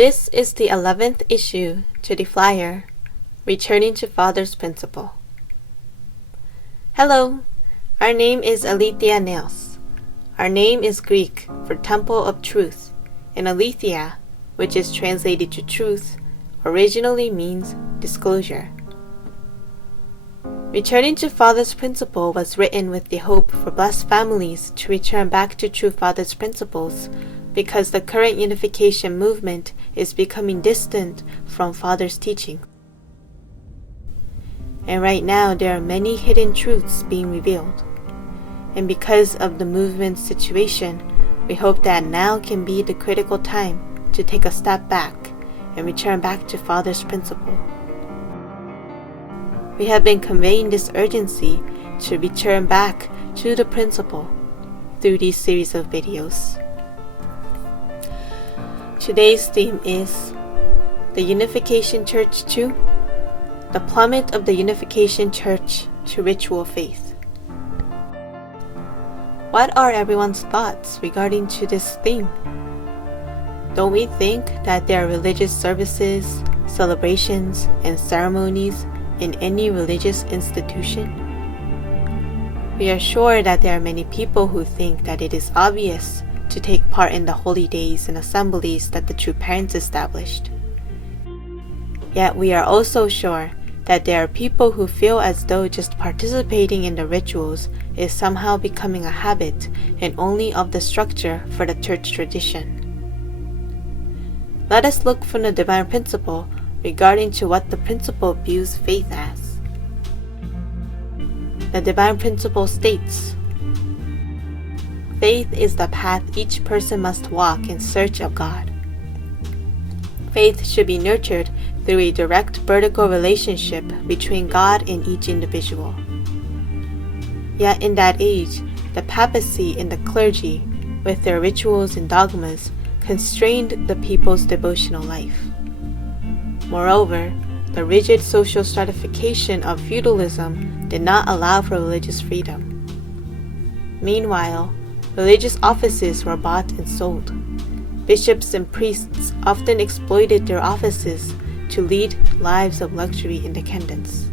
This is the 11th issue to the flyer, Returning to Father's Principle. Hello, our name is Aletheia Nails. Our name is Greek for Temple of Truth, and Aletheia, which is translated to truth, originally means disclosure. Returning to Father's Principle was written with the hope for blessed families to return back to true Father's principles, because the current unification movement is becoming distant from Father's teaching. And right now there are many hidden truths being revealed. And because of the movement's situation, we hope that now can be the critical time to take a step back and return back to Father's principle. We have been conveying this urgency to return back to the principle through these series of videos. Today's theme is the Unification Church to the plummet of the Unification Church to ritual faith. What are everyone's thoughts regarding to this theme? Don't we think that there are religious services, celebrations, and ceremonies in any religious institution? We are sure that there are many people who think that it is obvious to take part in the holy days and assemblies that the true parents established. Yet we are also sure that there are people who feel as though just participating in the rituals is somehow becoming a habit and only of the structure for the church tradition. Let us look from the divine principle regarding to what the principle views faith as. The divine principle states, faith is the path each person must walk in search of God. Faith should be nurtured through a direct vertical relationship between God and each individual. Yet in that age, the papacy and the clergy, with their rituals and dogmas, constrained the people's devotional life. Moreover, the rigid social stratification of feudalism did not allow for religious freedom. Meanwhile, religious offices were bought and sold. Bishops and priests often exploited their offices to lead lives of luxury and decadence.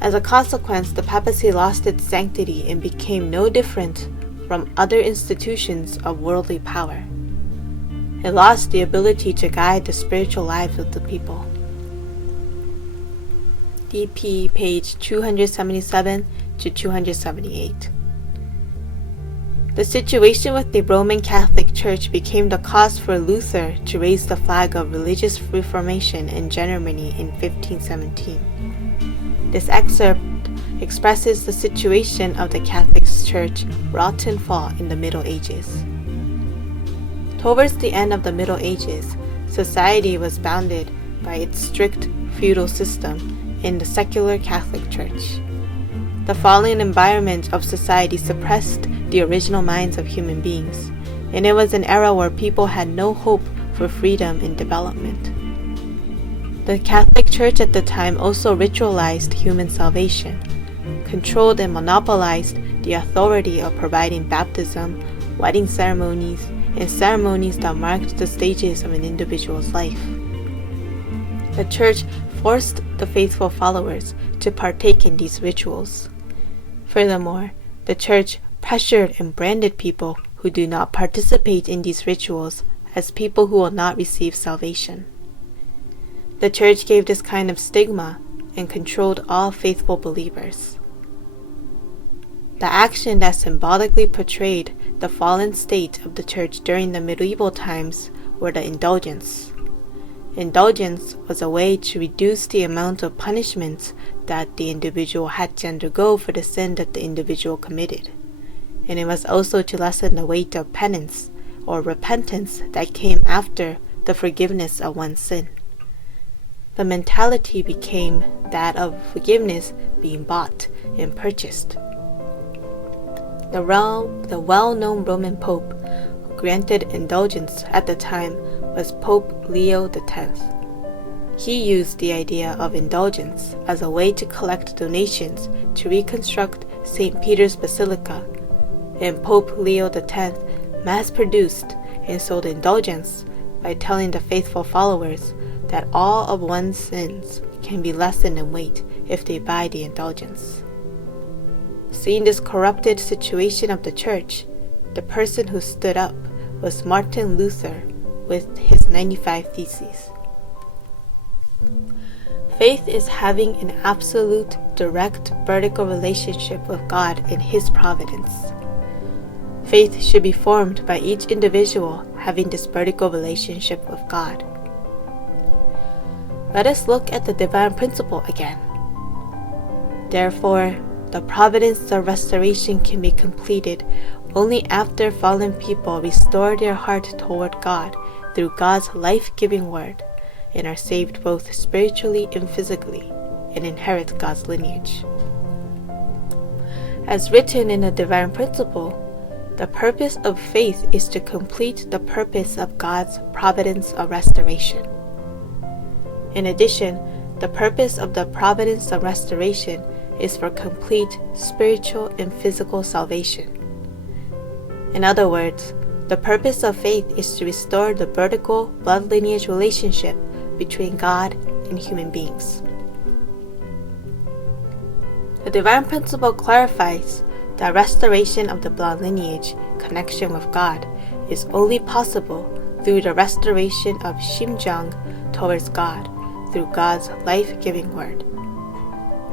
As a consequence, the papacy lost its sanctity and became no different from other institutions of worldly power. It lost the ability to guide the spiritual lives of the people. DP page 277 to 278. The situation with the Roman Catholic Church became the cause for Luther to raise the flag of religious reformation in Germany in 1517. This excerpt expresses the situation of the Catholic Church wrought in fall in the Middle Ages. Towards the end of the Middle Ages, society was bounded by its strict feudal system in the secular Catholic Church. The fallen environment of society suppressed the original minds of human beings, and it was an era where people had no hope for freedom and development. The Catholic Church at the time also ritualized human salvation, controlled and monopolized the authority of providing baptism, wedding ceremonies, and ceremonies that marked the stages of an individual's life. The Church forced the faithful followers to partake in these rituals. Furthermore, the Church pressured and branded people who do not participate in these rituals as people who will not receive salvation. The Church gave this kind of stigma and controlled all faithful believers. The action that symbolically portrayed the fallen state of the Church during the medieval times were the indulgence. Indulgence was a way to reduce the amount of punishment that the individual had to undergo for the sin that the individual committed, and it was also to lessen the weight of penance or repentance that came after the forgiveness of one's sin. The mentality became that of forgiveness being bought and purchased. The well-known Roman Pope who granted indulgence at the time was Pope Leo X. He used the idea of indulgence as a way to collect donations to reconstruct St. Peter's Basilica, and Pope Leo X mass-produced and sold indulgence by telling the faithful followers that all of one's sins can be lessened in weight if they buy the indulgence. Seeing this corrupted situation of the church, the person who stood up was Martin Luther with his 95 Theses. Faith is having an absolute, direct, vertical relationship with God in His providence. Faith should be formed by each individual having this vertical relationship with God. Let us look at the divine principle again. Therefore, the providence of restoration can be completed only after fallen people restore their heart toward God through God's life-giving word, and are saved both spiritually and physically, and inherit God's lineage. As written in the divine principle, the purpose of faith is to complete the purpose of God's providence of restoration. In addition, the purpose of the providence of restoration is for complete spiritual and physical salvation. In other words, the purpose of faith is to restore the vertical blood lineage relationship between God and human beings. The divine principle clarifies that restoration of the blood lineage connection with God is only possible through the restoration of Shimjang towards God through God's life-giving word.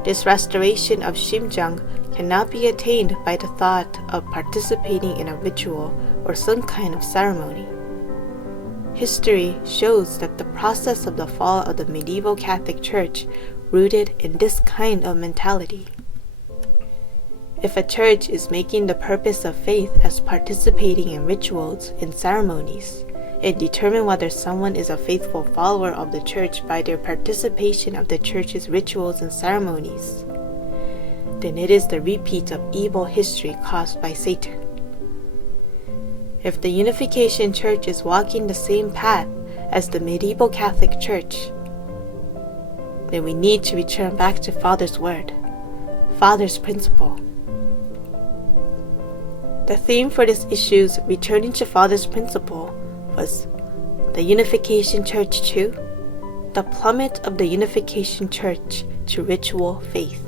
This restoration of Shimjang cannot be attained by the thought of participating in a ritual or some kind of ceremony. History shows that the process of the fall of the medieval Catholic Church rooted in this kind of mentality. If a church is making the purpose of faith as participating in rituals and ceremonies, and determine whether someone is a faithful follower of the church by their participation of the church's rituals and ceremonies, then it is the repeat of evil history caused by Satan. If the Unification Church is walking the same path as the medieval Catholic Church, then we need to return back to Father's Word, Father's Principle. The theme for this issue's Returning to Father's Principle was the Unification Church to the plummet of the Unification Church to ritual faith.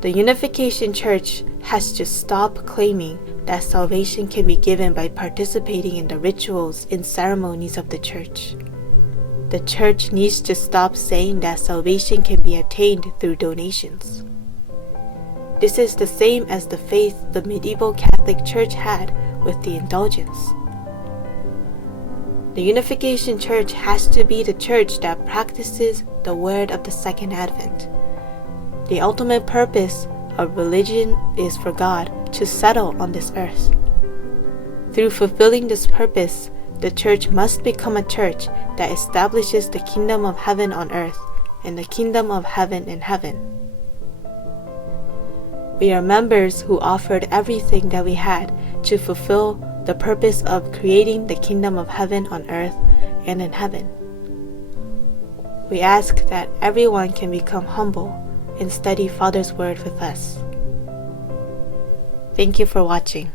The Unification Church has to stop claiming that salvation can be given by participating in the rituals and ceremonies of the church. The church needs to stop saying that salvation can be attained through donations. This is the same as the faith the medieval Catholic Church had with the indulgence. The Unification Church has to be the church that practices the word of the Second Advent. The ultimate purpose of religion is for God to settle on this earth. Through fulfilling this purpose, the church must become a church that establishes the kingdom of heaven on earth and the kingdom of heaven in heaven. We are members who offered everything that we had to fulfill the purpose of creating the kingdom of heaven on earth and in heaven. We ask that everyone can become humble and study Father's Word with us. Thank you for watching.